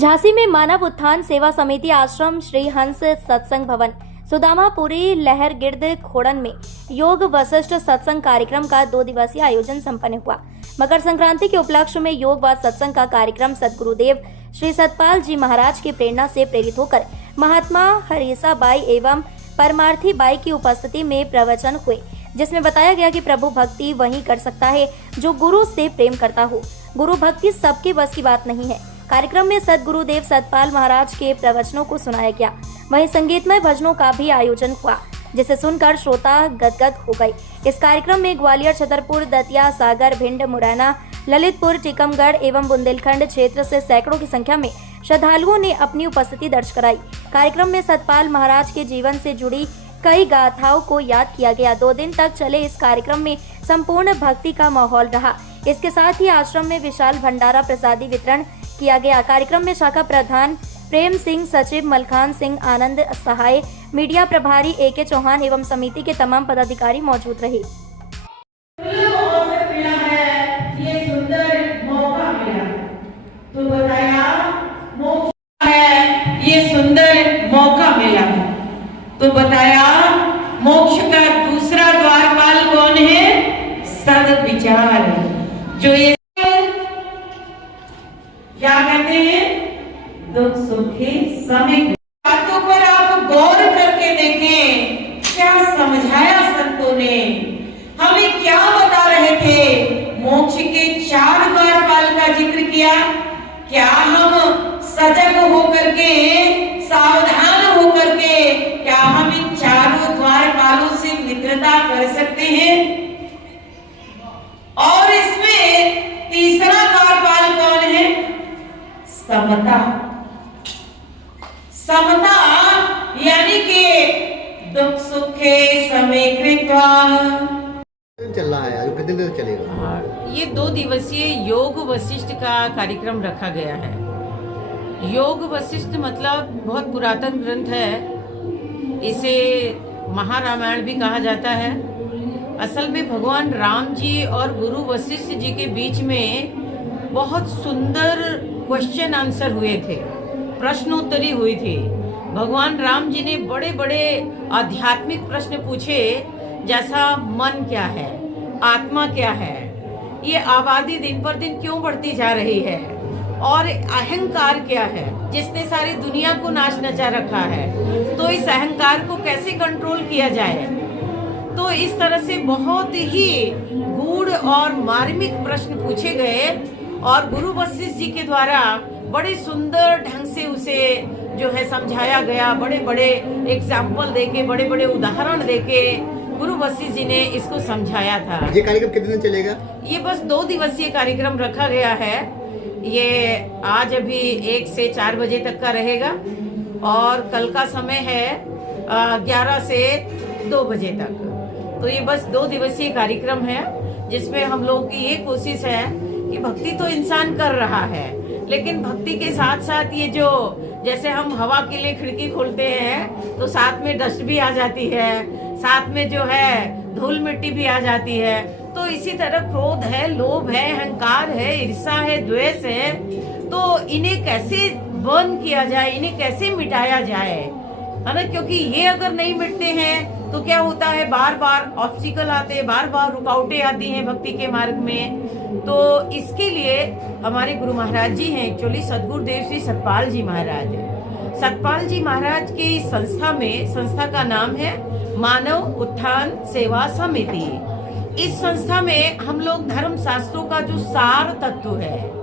झांसी में मानव उत्थान सेवा समिति आश्रम श्री हंस सत्संग भवन सुदामापुरी लहर गिर्द खोड़न में योग वशिष्ठ सत्संग कार्यक्रम का 2 दिवसीय आयोजन संपन्न हुआ। मकर संक्रांति के उपलक्ष्य में योग व सत्संग का कार्यक्रम सद्गुरुदेव श्री सतपाल जी महाराज की प्रेरणा से प्रेरित होकर महात्मा हरीसा बाई एवं परमार्थी बाई की उपस्थिति में प्रवचन हुए, जिसमें बताया गया कि प्रभु भक्ति वही कर सकता है जो गुरु से प्रेम करता हो। गुरु भक्ति सबके बस की बात नहीं है। कार्यक्रम में सद्गुरुदेव सतपाल महाराज के प्रवचनों को सुनाया गया। वहीं संगीतमय भजनों का भी आयोजन हुआ, जिसे सुनकर श्रोता गदगद हो गए। इस कार्यक्रम में ग्वालियर, छतरपुर, दतिया, सागर, भिंड, मुरैना, ललितपुर, टीकमगढ़ एवं बुंदेलखंड क्षेत्र से सैकड़ों की संख्या में श्रद्धालुओं ने अपनी उपस्थिति दर्ज कराई। कार्यक्रम में सतपाल महाराज के जीवन से जुड़ी कई गाथाओं को याद किया गया। 2 दिन तक चले इस कार्यक्रम में संपूर्ण भक्ति का माहौल रहा। इसके साथ ही आश्रम में विशाल भंडारा प्रसादी वितरण किया गया। कार्यक्रम में शाखा प्रधान प्रेम सिंह, सचिव मलखान सिंह, आनंद सहाय, मीडिया प्रभारी AK चौहान एवं समिति के तमाम पदाधिकारी मौजूद रहे। ये सुंदर मौका मिला है तो बताया मोक्ष का दूसरा द्वारपाल कौन है? सद्विचार। जो ये क्या कहते हैं? दुख सुखी समय बातों पर आप गौर करके देखें, क्या समझाया संतों ने, हमें क्या बता रहे थे। मोक्ष के 4 द्वारपाल का जिक्र किया। क्या हम सजग होकर के, सावधान होकर के, क्या हम इन 4 द्वारपालों से मित्रता कर सकते हैं? और इसमें तीसरा द्वारपाल कौन है? समता। समता यानी कि दुख सुखे समय कृत्वा चल रहा है। आज कितने दिन चलेगा? ये 2 दिवसीय योग वशिष्ठ का कार्यक्रम रखा गया है। योग वशिष्ठ मतलब बहुत पुरातन ग्रंथ है। इसे महारामायण भी कहा जाता है। असल में भगवान राम जी और गुरु वशिष्ठ जी के बीच में बहुत सुंदर क्वेश्चन आंसर हुए थे, प्रश्नोत्तरी हुई थी। भगवान राम जी ने बड़े बड़े आध्यात्मिक प्रश्न पूछे, जैसा मन क्या है, आत्मा क्या है, ये आबादी दिन पर दिन क्यों बढ़ती जा रही है, और अहंकार क्या है जिसने सारी दुनिया को नाच नचा रखा है, तो इस अहंकार को कैसे कंट्रोल किया जाए। तो इस तरह से बहुत ही गूढ़ और मार्मिक प्रश्न पूछे गए और गुरु वशिष्ठ जी के द्वारा बड़े सुंदर ढंग से उसे जो है समझाया गया। बड़े बड़े एग्जाम्पल देके, बड़े बड़े उदाहरण देके गुरु वशिष्ठ जी ने इसको समझाया था। ये कार्यक्रम कितने दिन चलेगा? ये बस 2 दिवसीय कार्यक्रम रखा गया है। ये आज अभी 1 से 4 बजे तक का रहेगा और कल का समय है 11 से 2 बजे तक। तो ये बस 2 दिवसीय कार्यक्रम है, जिसमें हम लोगों की ये कोशिश है कि भक्ति तो इंसान कर रहा है, लेकिन भक्ति के साथ साथ ये जो जैसे हम हवा के लिए खिड़की खोलते हैं तो साथ में डस्ट भी आ जाती है, साथ में जो है धूल मिट्टी भी आ जाती है। तो इसी तरह क्रोध है, लोभ है, अहंकार है, ईर्ष्या है, द्वेष है, तो इन्हें कैसे बर्न किया जाए, इन्हें कैसे मिटाया जाए, है ना। क्योंकि ये अगर नहीं मिटते हैं तो क्या होता है, बार बार ऑब्स्टिकल आते हैं, बार बार रुकावटें आती हैं भक्ति के मार्ग में। तो इसके लिए हमारे गुरु महाराज जी हैं, एक्चुअली सद्गुरुदेव श्री सतपाल जी महाराज। सतपाल जी महाराज की संस्था का नाम है मानव उत्थान सेवा समिति। इस संस्था में हम लोग धर्म शास्त्रों का जो सार तत्व है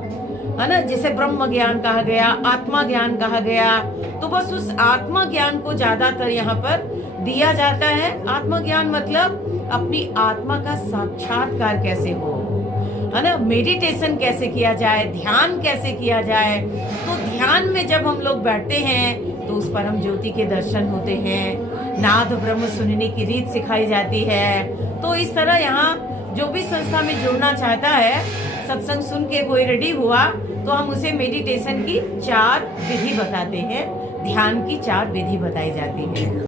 ना, जिसे ब्रह्म ज्ञान कहा गया, आत्मा ज्ञान कहा गया, तो बस उस आत्मा ज्ञान को ज्यादातर यहाँ पर दिया जाता है। आत्मा ज्ञान मतलब अपनी आत्मा का साक्षात्कार कैसे हो, है ना, मेडिटेशन कैसे किया जाए, ध्यान कैसे किया जाए। तो ध्यान में जब हम लोग बैठते हैं तो उस परम ज्योति के दर्शन होते हैं, नाद ब्रह्म सुनने की रीत सिखाई जाती है। तो इस तरह यहाँ जो भी संस्था में जुड़ना चाहता है, सत्संग सुन के कोई रेडी हुआ तो हम उसे मेडिटेशन की 4 विधि बताते हैं, ध्यान की 4 विधि बताई जाती है।